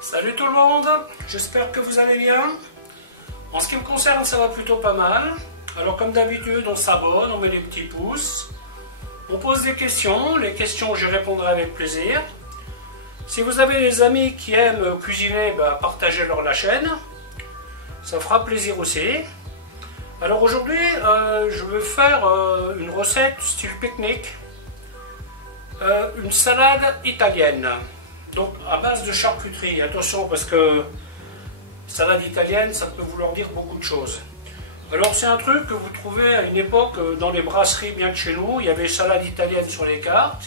Salut tout le monde, j'espère que vous allez bien. En ce qui me concerne, ça va plutôt pas mal. Alors comme d'habitude, on s'abonne, on met des petits pouces. On pose des questions, les questions je répondrai avec plaisir. Si vous avez des amis qui aiment cuisiner, partagez-leur la chaîne. Ça fera plaisir aussi. Alors aujourd'hui, je vais faire une recette style pique-nique. Une salade italienne. Donc à base de charcuterie. Attention parce que salade italienne, ça peut vouloir dire beaucoup de choses. Alors c'est un truc que vous trouvez à une époque dans les brasseries bien de chez nous. Il y avait salade italienne sur les cartes.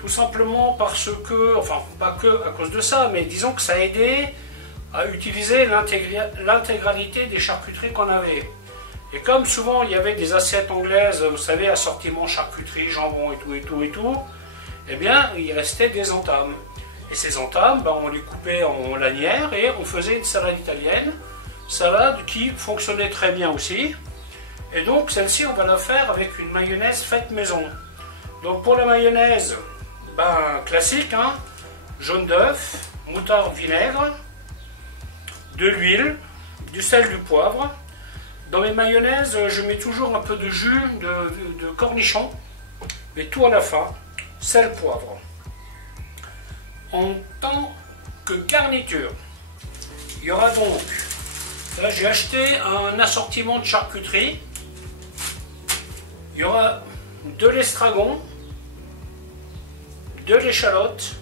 Tout simplement parce que, enfin pas que à cause de ça, mais disons que ça aidait à utiliser l'intégralité des charcuteries qu'on avait. Et comme souvent il y avait des assiettes anglaises, vous savez, assortiment charcuterie, jambon et tout, eh bien il restait des entames. Et ces entames, on les coupait en lanières et on faisait une salade italienne. Salade qui fonctionnait très bien aussi. Et donc celle-ci, on va la faire avec une mayonnaise faite maison. Donc pour la mayonnaise, classique, jaune d'œuf, moutarde, vinaigre, de l'huile, du sel, du poivre. Dans mes mayonnaises, je mets toujours un peu de jus de cornichon, mais tout à la fin, sel, poivre. En tant que garniture, il y aura donc, là j'ai acheté un assortiment de charcuterie, il y aura de l'estragon, de l'échalote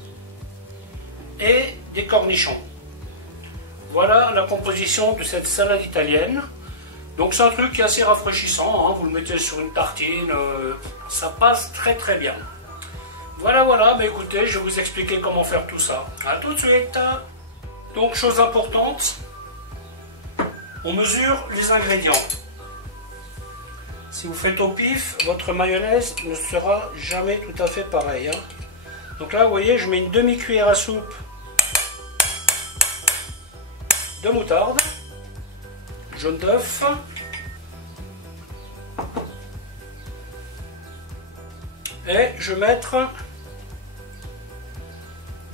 et des cornichons. Voilà la composition de cette salade italienne. Donc c'est un truc qui est assez rafraîchissant, vous le mettez sur une tartine, ça passe très très bien. Voilà, mais écoutez, je vais vous expliquer comment faire tout ça. A tout de suite. Donc chose importante, on mesure les ingrédients. Si vous faites au pif, votre mayonnaise ne sera jamais tout à fait pareille. Donc là, vous voyez, je mets une demi-cuillère à soupe de moutarde, jaune d'œuf, et je vais mettre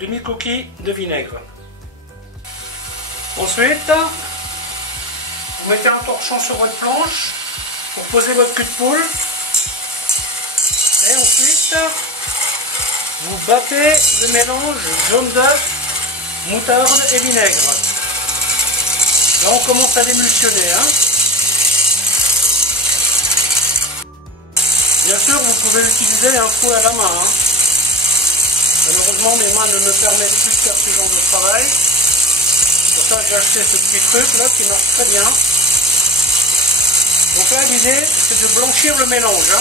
demi-coquille de vinaigre. Ensuite, vous mettez un torchon sur votre planche pour poser votre cul de poule. Et ensuite, vous battez le mélange jaune d'œuf, moutarde et vinaigre. Là, on commence à l'émulsionner. Bien sûr, vous pouvez utiliser un fouet à la main. Malheureusement, mes mains ne me permettent plus de faire ce genre de travail. Pour ça, j'ai acheté ce petit truc là qui marche très bien. Donc là, l'idée, c'est de blanchir le mélange.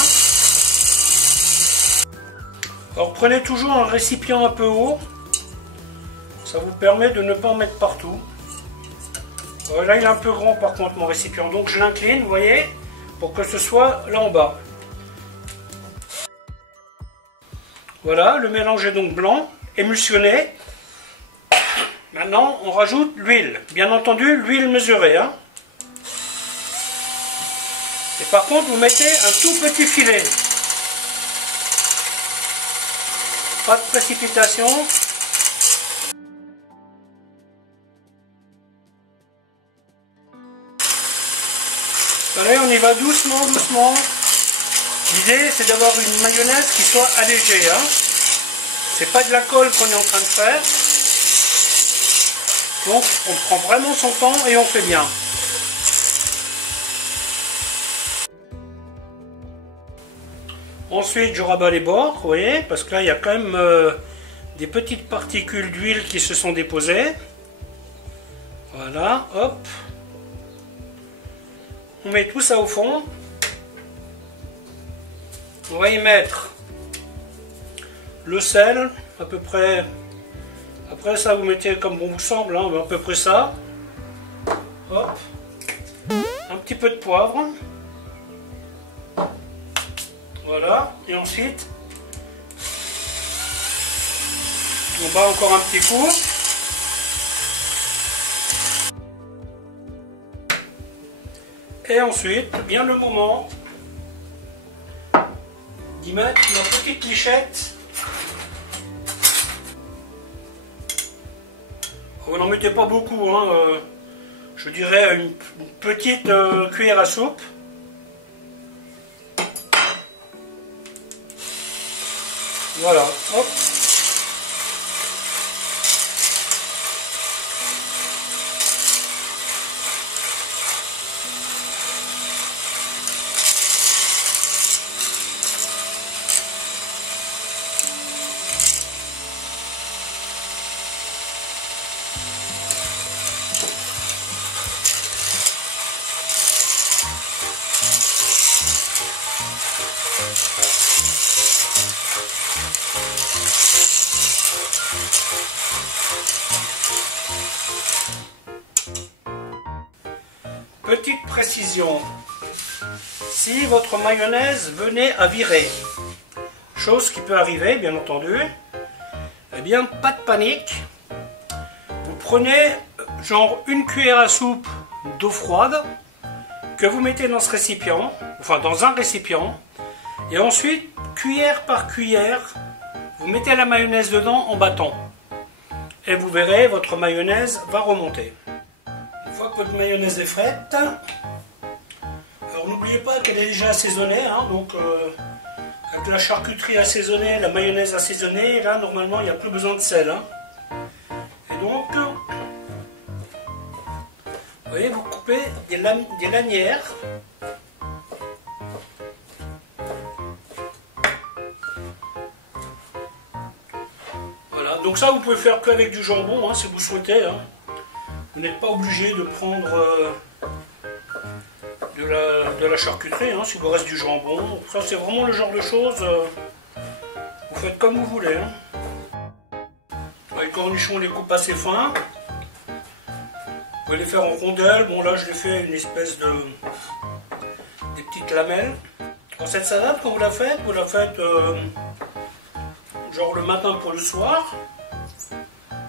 Alors, prenez toujours un récipient un peu haut. Ça vous permet de ne pas en mettre partout. Là, il est un peu grand par contre, mon récipient. Donc, je l'incline, vous voyez, pour que ce soit là en bas. Voilà, le mélange est donc blanc, émulsionné. Maintenant, on rajoute l'huile. Bien entendu, l'huile mesurée. Et par contre, vous mettez un tout petit filet. Pas de précipitation. Allez, on y va doucement, doucement. L'idée, c'est d'avoir une mayonnaise qui soit allégée. C'est pas de la colle qu'on est en train de faire. Donc, on prend vraiment son temps et on fait bien. Ensuite, je rabats les bords, vous voyez, parce que là, il y a quand même des petites particules d'huile qui se sont déposées. Voilà, hop. On met tout ça au fond. On va y mettre le sel, à peu près. Après ça, vous mettez comme bon vous semble, à peu près ça. Hop. Un petit peu de poivre. Voilà. Et ensuite, on bat encore un petit coup. Et ensuite, bien le moment d'y mettre ma petite lichette Vous n'en mettez pas beaucoup, hein, je dirais une petite cuillère à soupe. Voilà, hop. Petite précision, si votre mayonnaise venait à virer, chose qui peut arriver bien entendu, eh bien pas de panique, vous prenez genre une cuillère à soupe d'eau froide que vous mettez dans ce récipient, enfin dans un récipient, et ensuite cuillère par cuillère vous mettez la mayonnaise dedans en battant, et vous verrez votre mayonnaise va remonter. Une fois que votre mayonnaise est faite, alors n'oubliez pas qu'elle est déjà assaisonnée, hein, donc avec la charcuterie assaisonnée, la mayonnaise assaisonnée, là normalement il n'y a plus besoin de sel. Hein. Et donc, vous voyez, vous coupez des lanières. Voilà, donc ça vous pouvez faire qu'avec du jambon, hein, si vous souhaitez. Hein. Vous n'êtes pas obligé de prendre de la charcuterie, hein, si vous reste du jambon. Ça c'est vraiment le genre de choses, vous faites comme vous voulez. Hein. Les cornichons, on les coupe assez fins. Vous pouvez les faire en rondelles. Bon là je les fais une espèce des petites lamelles. Alors, cette salade quand vous la faites genre le matin pour le soir.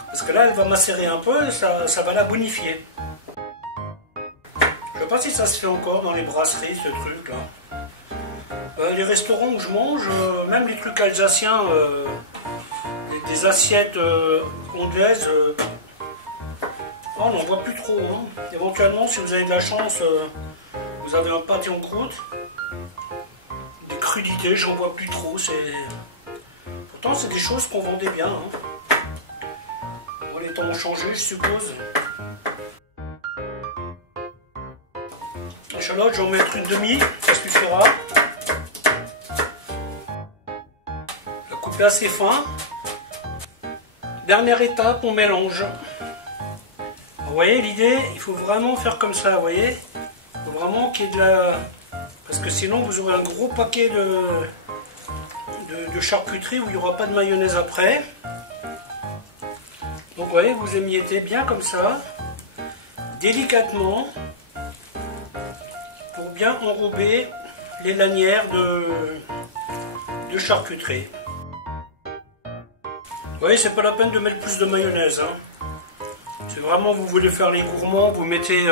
Parce que là, elle va macérer un peu et ça va la bonifier. Je ne sais pas si ça se fait encore dans les brasseries, ce truc-là. Les restaurants où je mange, même les trucs alsaciens, des assiettes anglaises, on n'en voit plus trop. Hein. Éventuellement, si vous avez de la chance, vous avez un pâté en croûte, des crudités, j'en vois plus trop. Pourtant, c'est des choses qu'on vendait bien. Hein. Les temps ont changé, je suppose. L'échalote, je vais en mettre une demi, ça suffira. La couper assez fin. Dernière étape, on mélange. Vous voyez l'idée, il faut vraiment faire comme ça, vous voyez. Il faut vraiment qu'il y ait de la... Parce que sinon, vous aurez un gros paquet de charcuterie où il n'y aura pas de mayonnaise après. Donc vous voyez, vous émiettez bien comme ça, délicatement, pour bien enrober les lanières de charcuterie. Vous voyez, c'est pas la peine de mettre plus de mayonnaise. Hein. C'est vraiment, vous voulez faire les gourmands, vous mettez,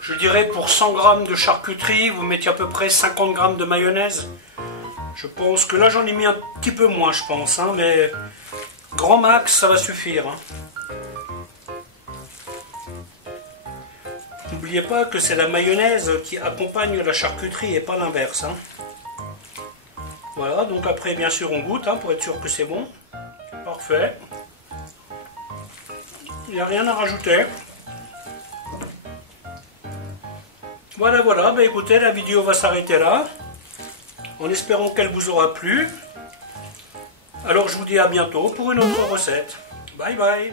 je dirais pour 100 g de charcuterie, vous mettez à peu près 50 g de mayonnaise. Je pense que là j'en ai mis un petit peu moins, je pense, hein, mais grand max, ça va suffire. Hein. N'oubliez pas que c'est la mayonnaise qui accompagne la charcuterie et pas l'inverse. Hein. Voilà, donc après bien sûr on goûte hein, pour être sûr que c'est bon. Parfait. Il n'y a rien à rajouter. Voilà, voilà, bah écoutez, la vidéo va s'arrêter là. En espérant qu'elle vous aura plu. Alors je vous dis à bientôt pour une autre recette. Bye bye.